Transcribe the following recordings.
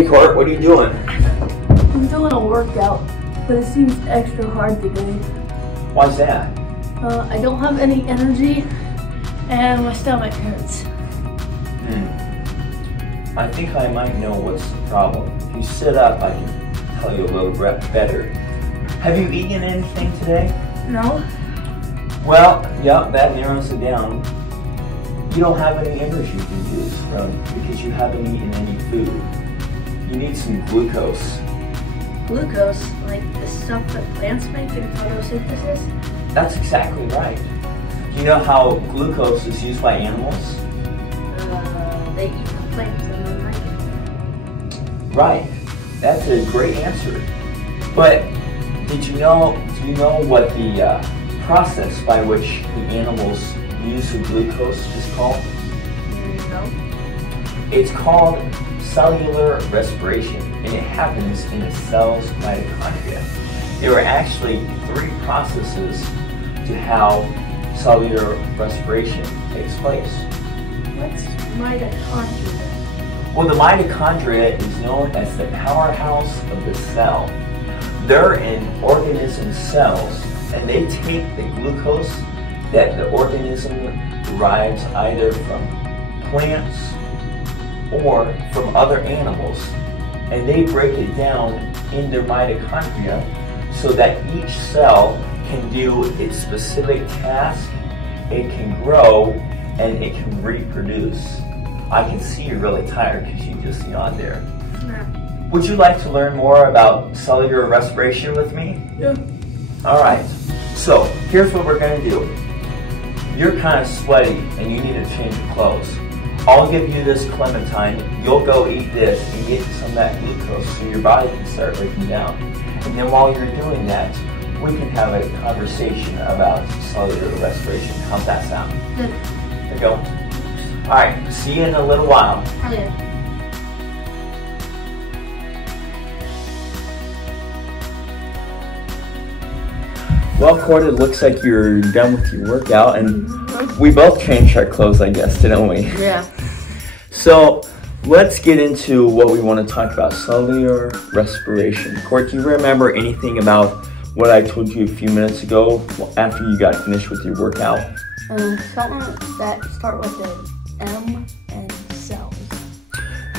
Hey Kort, what are you doing? I'm doing a workout, but it seems extra hard today. Why's that? I don't have any energy, and my stomach hurts. I think I might know what's the problem. If you sit up, I can tell you a little bit better. Have you eaten anything today? No? Well, yeah, that narrows it down. You don't have any energy to use because you haven't eaten any food. You need some glucose. Glucose? Like the stuff that plants make in photosynthesis? That's exactly right. Do you know how glucose is used by animals? They eat the plants and then make it. Right. That's a great answer. But do you know what the process by which the animals use the glucose is called? No. It's called cellular respiration, and it happens in a cell's mitochondria. There are actually 3 processes to how cellular respiration takes place. What's mitochondria? Well, the mitochondria is known as the powerhouse of the cell. They're in organism cells, and they take the glucose that the organism derives either from plants or from other animals, and they break it down in their mitochondria so that each cell can do its specific task, it can grow, and it can reproduce. I can see you're really tired because you just yawned there. Yeah. Would you like to learn more about cellular respiration with me? Yeah. All right, so here's what we're going to do. You're kind of sweaty and you need to change your clothes. I'll give you this clementine, you'll go eat this and get some of that glucose so your body can start breaking down. And then while you're doing that, we can have a conversation about cellular respiration. How's that sound? Good. There you go. All right, see you in a little while. Okay. Well, Kort, it looks like you're done with your workout, and we both changed our clothes, I guess, didn't we? Yeah. So let's get into what we want to talk about, cellular respiration. Kort, do you remember anything about what I told you a few minutes ago after you got finished with your workout? Something that start with an M and cells.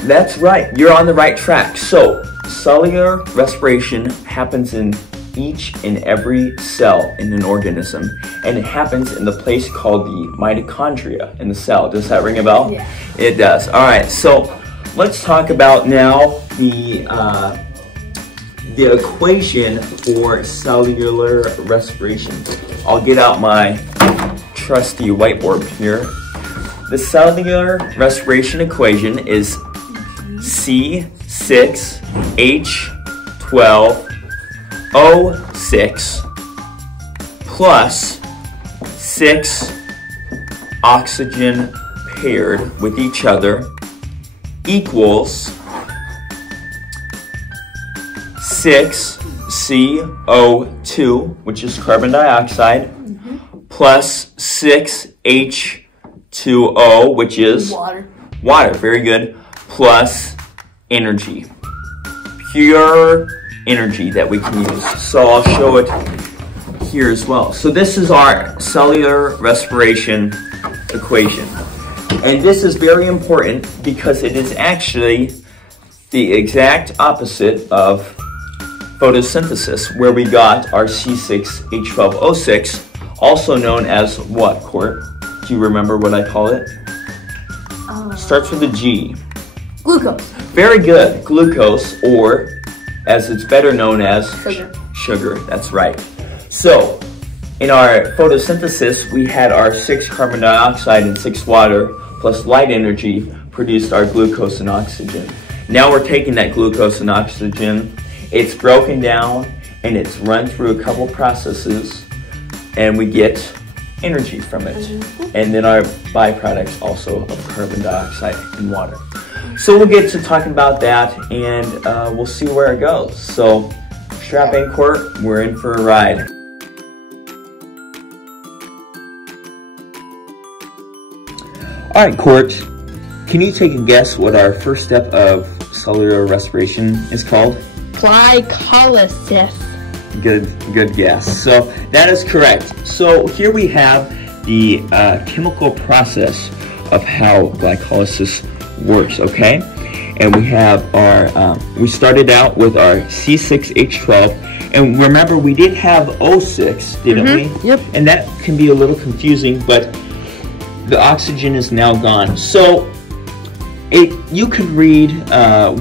That's right, you're on the right track. So cellular respiration happens in each and every cell in an organism, and it happens in the place called the mitochondria in the cell. Does that ring a bell? Yeah. It does. All right, so let's talk about now the equation for cellular respiration. I'll get out my trusty whiteboard here. The cellular respiration equation is C6H12O6 plus 6 oxygen paired with each other equals 6 CO2, which is carbon dioxide, plus 6 H2O, which is water, very good, plus energy, pure energy that we can use. So I'll show it here as well. So this is our cellular respiration equation. And this is very important because it is actually the exact opposite of photosynthesis, where we got our C6H12O6, also known as what, Kort? Do you remember what I call it? Starts with a G. Glucose. Very good. Glucose, or as it's better known as Sugar. Sugar, that's right. So in our photosynthesis, we had our 6 carbon dioxide and 6 water plus light energy produced our glucose and oxygen. Now we're taking that glucose and oxygen, it's broken down and it's run through a couple processes, and we get energy from it. And then our byproducts also of carbon dioxide and water. So we'll get to talking about that, and we'll see where it goes. So strap in, Kort, we're in for a ride. All right, Kort, can you take a guess what our first step of cellular respiration is called? Glycolysis. Good guess. So that is correct. So here we have the chemical process of how glycolysis works, okay? And we have our, we started out with our C6H12, and remember we did have O6, didn't we? Yep. And that can be a little confusing, but the oxygen is now gone. So you could read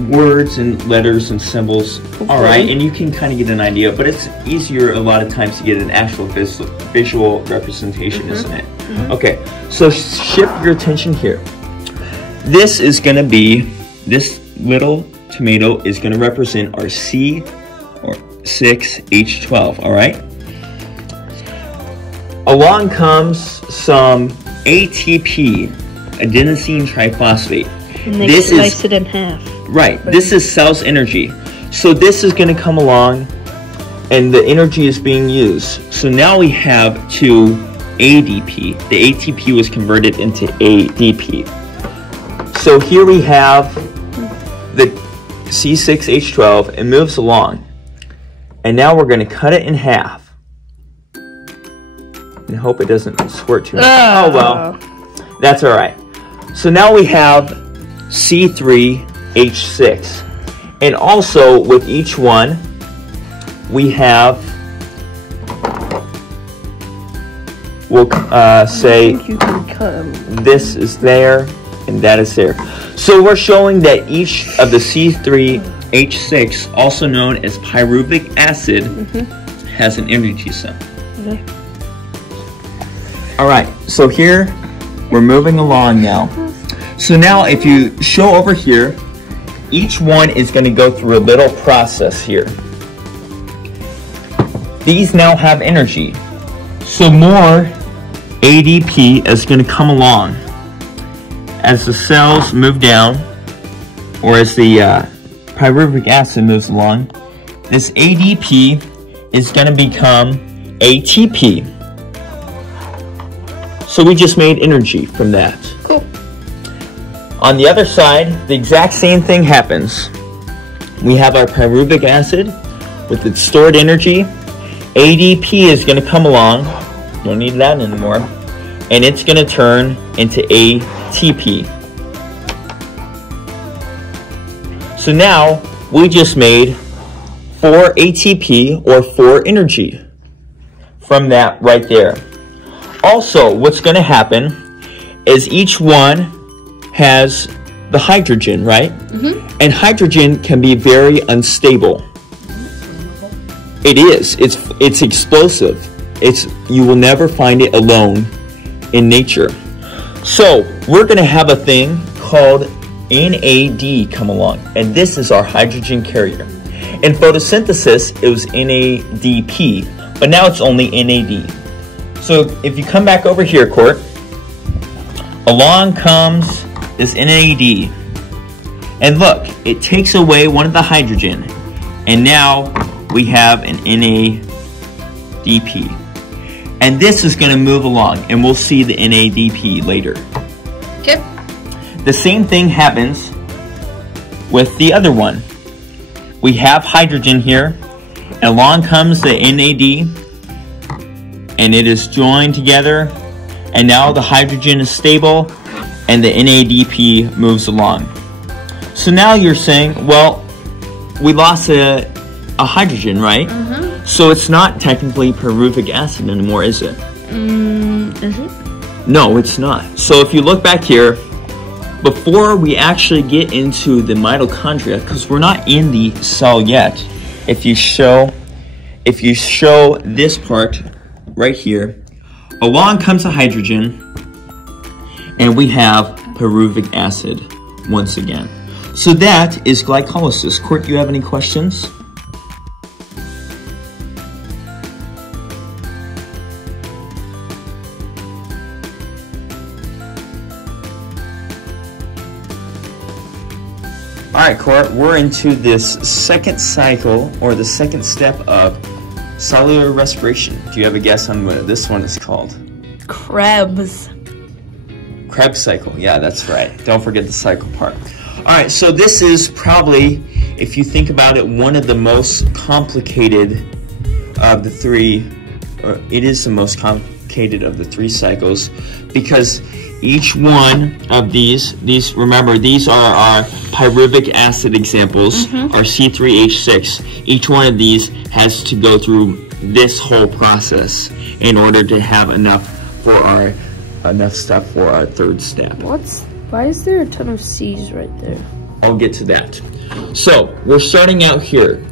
words and letters and symbols, all right, and you can kind of get an idea, but it's easier a lot of times to get an actual visual representation, isn't it? Okay, so shift your attention here. This is going to be, this little tomato is going to represent our C or 6H12, all right? Along comes some ATP, adenosine triphosphate. And they slice it in half. Right, this is cell's energy. So this is going to come along and the energy is being used. So now we have to ADP. The ATP was converted into ADP. So here we have the C6H12. It moves along. And now we're going to cut it in half. And hope it doesn't squirt too much. Oh well, that's all right. So now we have C3H6. And also with each one, we have, we'll say this is there and that is there. So we're showing that each of the C3H6, also known as pyruvic acid, has an energy cell. All right, so here we're moving along now. So now if you show over here, each one is going to go through a little process here. These now have energy. So more ADP is going to come along as the cells move down, or as the pyruvic acid moves along. This ADP is going to become ATP. So we just made energy from that. Cool. On the other side, the exact same thing happens. We have our pyruvic acid with its stored energy. ADP is going to come along. Don't need that anymore. And it's going to turn into ATP. So now we just made 4 ATP or 4 energy from that right there. Also, what's going to happen is each one has the hydrogen, right? And hydrogen can be very unstable. It is. It's explosive. You will never find it alone in nature. So we're going to have a thing called NAD come along, and this is our hydrogen carrier. In photosynthesis, it was NADP, but now it's only NAD. So if you come back over here, Kort, along comes this NAD. And look, it takes away one of the hydrogen. And now we have an NADP. And this is going to move along, and we'll see the NADP later. Okay. The same thing happens with the other one. We have hydrogen here, and along comes the NAD, and it is joined together, and now the hydrogen is stable, and the NADP moves along. So now you're saying, well, we lost a hydrogen, right? So it's not technically pyruvic acid anymore, is it? Is it? No, it's not. So if you look back here, before we actually get into the mitochondria, because we're not in the cell yet, if you show this part right here, along comes a hydrogen, and we have pyruvic acid once again. So that is glycolysis. Kort, do you have any questions? Alright, Kort, we're into this second cycle, or the second step of cellular respiration. Do you have a guess on what this one is called? Krebs. Krebs cycle, yeah, that's right. Don't forget the cycle part. All right, so this is probably, if you think about it, one of the most complicated of the three, or it is the most complicated of the 3 cycles, because each one of these remember, these are our pyruvic acid examples, our C3H6. Each one of these has to go through this whole process in order to have enough stuff for our 3rd step. Why is there a ton of C's right there? I'll get to that. So we're starting out here.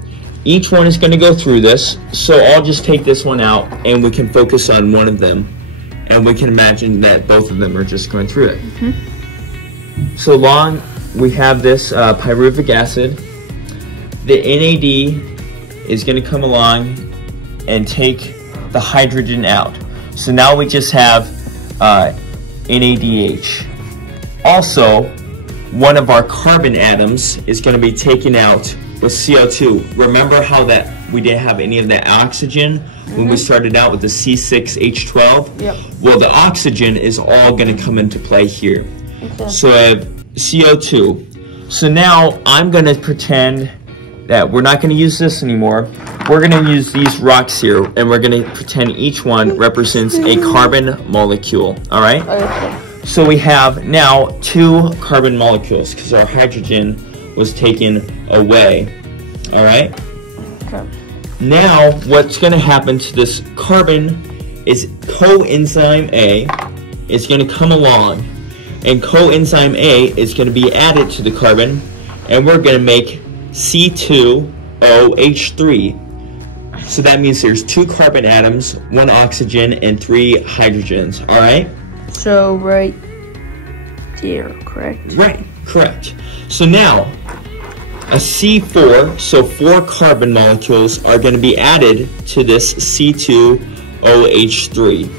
Each one is going to go through this, so I'll just take this one out and we can focus on one of them, and we can imagine that both of them are just going through it. So long we have this pyruvic acid. The NAD is going to come along and take the hydrogen out. So now we just have NADH. Also, one of our carbon atoms is going to be taken out with CO2. Remember how that we didn't have any of that oxygen when we started out with the C6H12? Yep. Well, the oxygen is all going to come into play here. Okay. So I have CO2. So now I'm going to pretend that we're not going to use this anymore. We're going to use these rocks here, and we're going to pretend each one represents a carbon molecule. All right? Okay. So we have now 2 carbon molecules because our hydrogen was taken away. All right? Okay. Now what's going to happen to this carbon is coenzyme A is going to come along, and coenzyme A is going to be added to the carbon, and we're going to make C2OH3. So that means there's 2 carbon atoms, 1 oxygen, and 3 hydrogens. All right? So right there, correct? Right, correct. So now, a C4, so 4 carbon molecules are going to be added to this C2OH3.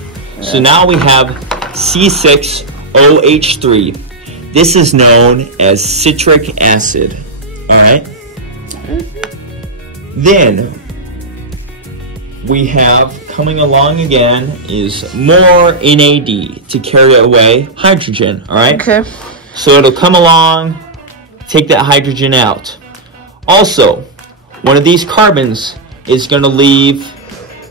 So now we have C6OH3. This is known as citric acid. All right? Then we have coming along again is more NAD to carry away hydrogen. All right? Okay. So it'll come along, take that hydrogen out. Also, one of these carbons is going to leave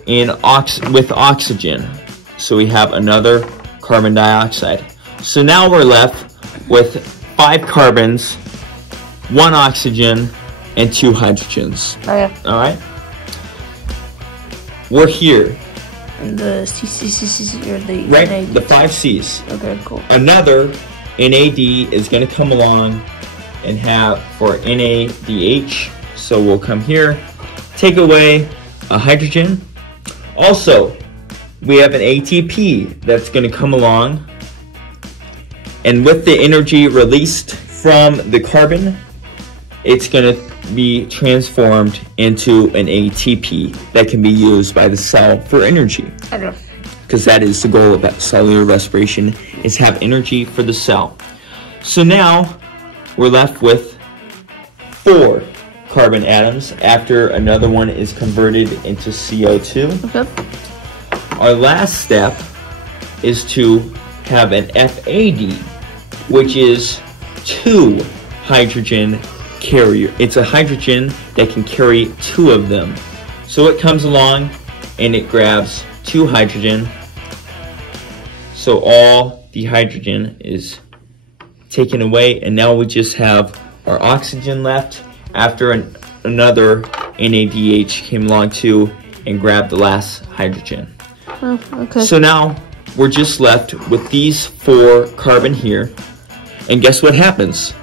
with oxygen. So we have another carbon dioxide. So now we're left with 5 carbons, 1 oxygen, and 2 hydrogens. Okay. All right? We're here. And the CCCC or the Right, NAD. the 5 C's. Okay, cool. Another NAD is going to come along and have for NADH. So we'll come here, take away a hydrogen. Also, we have an ATP that's going to come along, and with the energy released from the carbon, it's going to be transformed into an ATP that can be used by the cell for energy. Okay. Because that is the goal of cellular respiration, is have energy for the cell. So now we're left with 4 carbon atoms after another one is converted into CO2. Okay. Our last step is to have an FAD, which is 2 hydrogen carrier. It's a hydrogen that can carry 2 of them. So it comes along and it grabs 2 hydrogen. So all the hydrogen is taken away, and now we just have our oxygen left after another NADH came along too and grabbed the last hydrogen. Oh, okay. So now we're just left with these 4 carbon here, and guess what happens?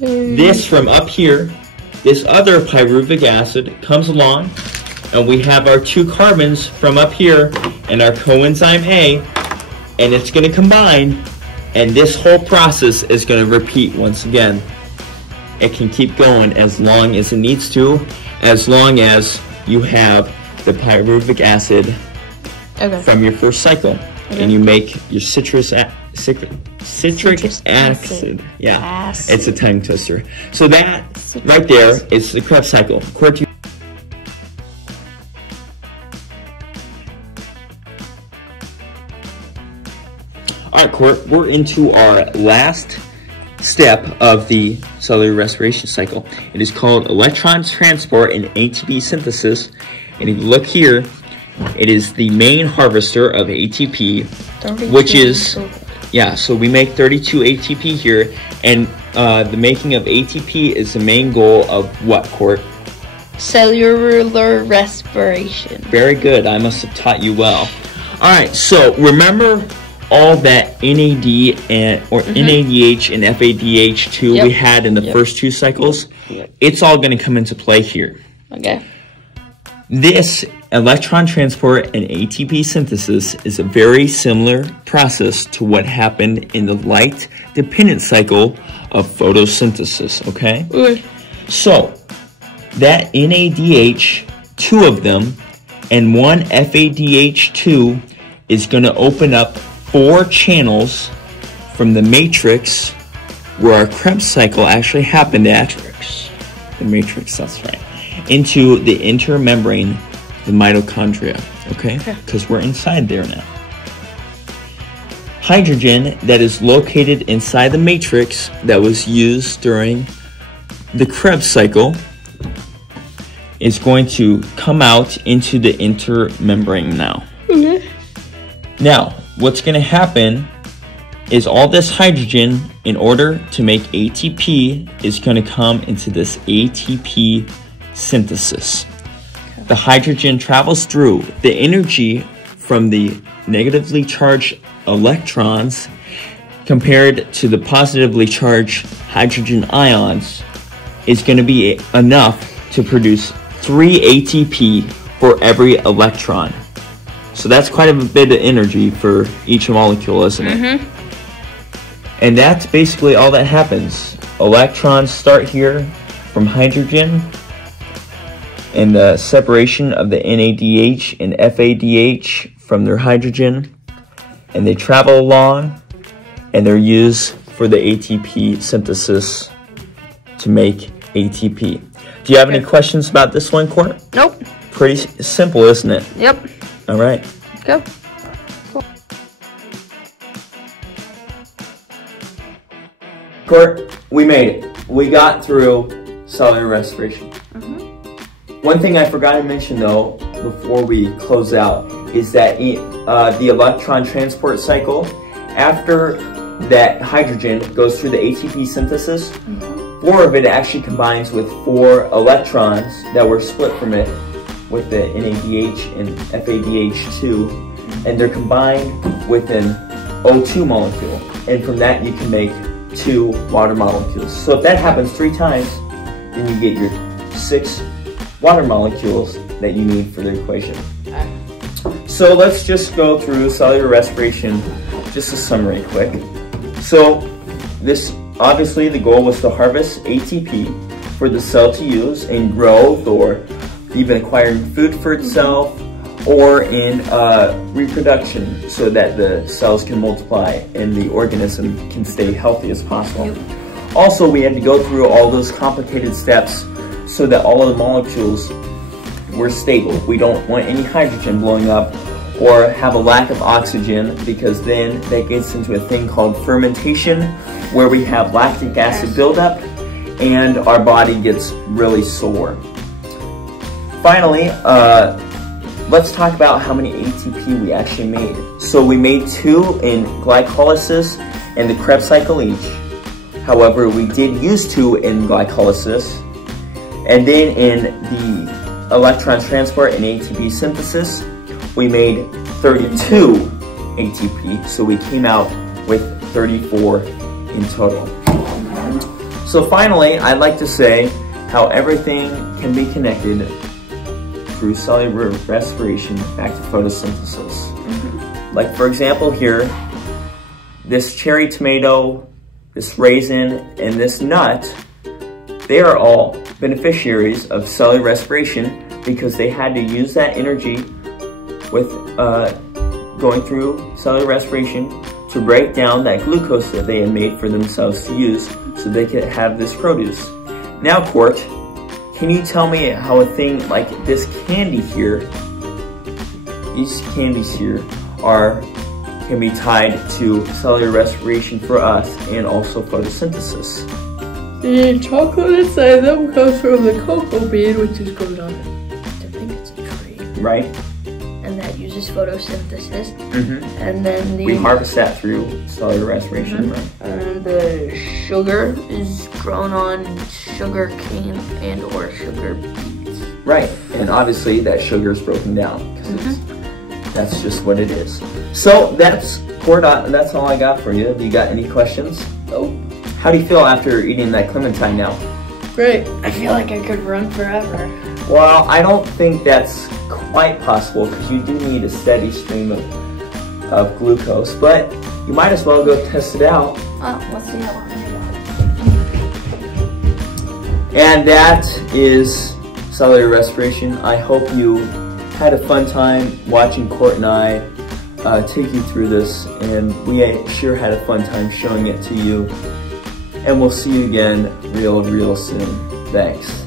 This from up here, this other pyruvic acid comes along, and we have our 2 carbons from up here and our coenzyme A, and it's going to combine, and this whole process is going to repeat once again. It can keep going as long as it needs to, as long as you have the pyruvic acid from your first cycle, and you make your citric acid. Yeah, it's a tongue twister. So that right there is the Krebs cycle. Kort, all right, Kort, we're into our last step of the cellular respiration cycle. It is called Electron Transport and ATP Synthesis. And if you look here, it is the main harvester of ATP, which is, yeah, so we make 32 ATP here, and the making of ATP is the main goal of what, Kort? Cellular respiration. Very good. I must have taught you well. All right, so remember all that NAD and NADH and FADH2 we had in the first two cycles? It's all going to come into play here. Okay. This electron transport and ATP synthesis is a very similar process to what happened in the light-dependent cycle of photosynthesis, okay? So, that NADH, two of them, and one FADH2 is going to open up 4 channels from the matrix where our Krebs cycle actually happened at. The matrix, that's right. Into the intermembrane, the mitochondria, okay? Because we're inside there now. Hydrogen that is located inside the matrix that was used during the Krebs cycle is going to come out into the intermembrane now. Now, what's going to happen is all this hydrogen, in order to make ATP, is going to come into this ATP synthesis. The hydrogen travels through. The energy from the negatively charged electrons compared to the positively charged hydrogen ions is going to be enough to produce 3 ATP for every electron. So that's quite a bit of energy for each molecule, isn't it? And that's basically all that happens. Electrons start here from hydrogen, and the separation of the NADH and FADH from their hydrogen, and they travel along, and they're used for the ATP synthesis to make ATP. Do you have any questions about this one, Kort? Nope. Pretty simple, isn't it? Yep. All right. Go. Kort, we made it. We got through cellular respiration. One thing I forgot to mention, though, before we close out, is that the electron transport cycle, after that hydrogen goes through the ATP synthesis, 4 of it actually combines with 4 electrons that were split from it with the NADH and FADH2, and they're combined with an O2 molecule, and from that you can make 2 water molecules. So if that happens 3 times, then you get your 6 water molecules that you need for the equation. So let's just go through cellular respiration, just a summary quick. So this, obviously the goal was to harvest ATP for the cell to use in growth, or even acquiring food for itself, or in reproduction, so that the cells can multiply and the organism can stay healthy as possible. Also, we had to go through all those complicated steps so that all of the molecules were stable. We don't want any hydrogen blowing up or have a lack of oxygen, because then that gets into a thing called fermentation, where we have lactic acid buildup and our body gets really sore. Finally, let's talk about how many ATP we actually made. So we made 2 in glycolysis and the Krebs cycle each. However, we did use 2 in glycolysis. And then in the electron transport and ATP synthesis, we made 32 ATP. So we came out with 34 in total. So finally, I'd like to say how everything can be connected through cellular respiration back to photosynthesis. Like, for example, here, this cherry tomato, this raisin, and this nut, they are all beneficiaries of cellular respiration because they had to use that energy with going through cellular respiration to break down that glucose that they had made for themselves to use so they could have this produce. Now, Kort, can you tell me how a thing like this candy here, these candies here, are can be tied to cellular respiration for us and also photosynthesis. The chocolate inside them comes from the cocoa bean, which is grown on, I think it's a tree. Right? And that uses photosynthesis. Mm-hmm. And then We harvest that through cellular respiration, right? And the sugar is grown on sugar cane and or sugar beets. Right, and obviously that sugar is broken down because that's just what it is. So that's Kort. That's all I got for you. Have you got any questions? Nope. How do you feel after eating that clementine now? Great. I feel like I could run forever. Well, I don't think that's quite possible because you do need a steady stream of glucose, but you might as well go test it out. Let's see how long I got. And that is cellular respiration. I hope you had a fun time watching Kort and I take you through this, and we sure had a fun time showing it to you. And we'll see you again real soon. Thanks.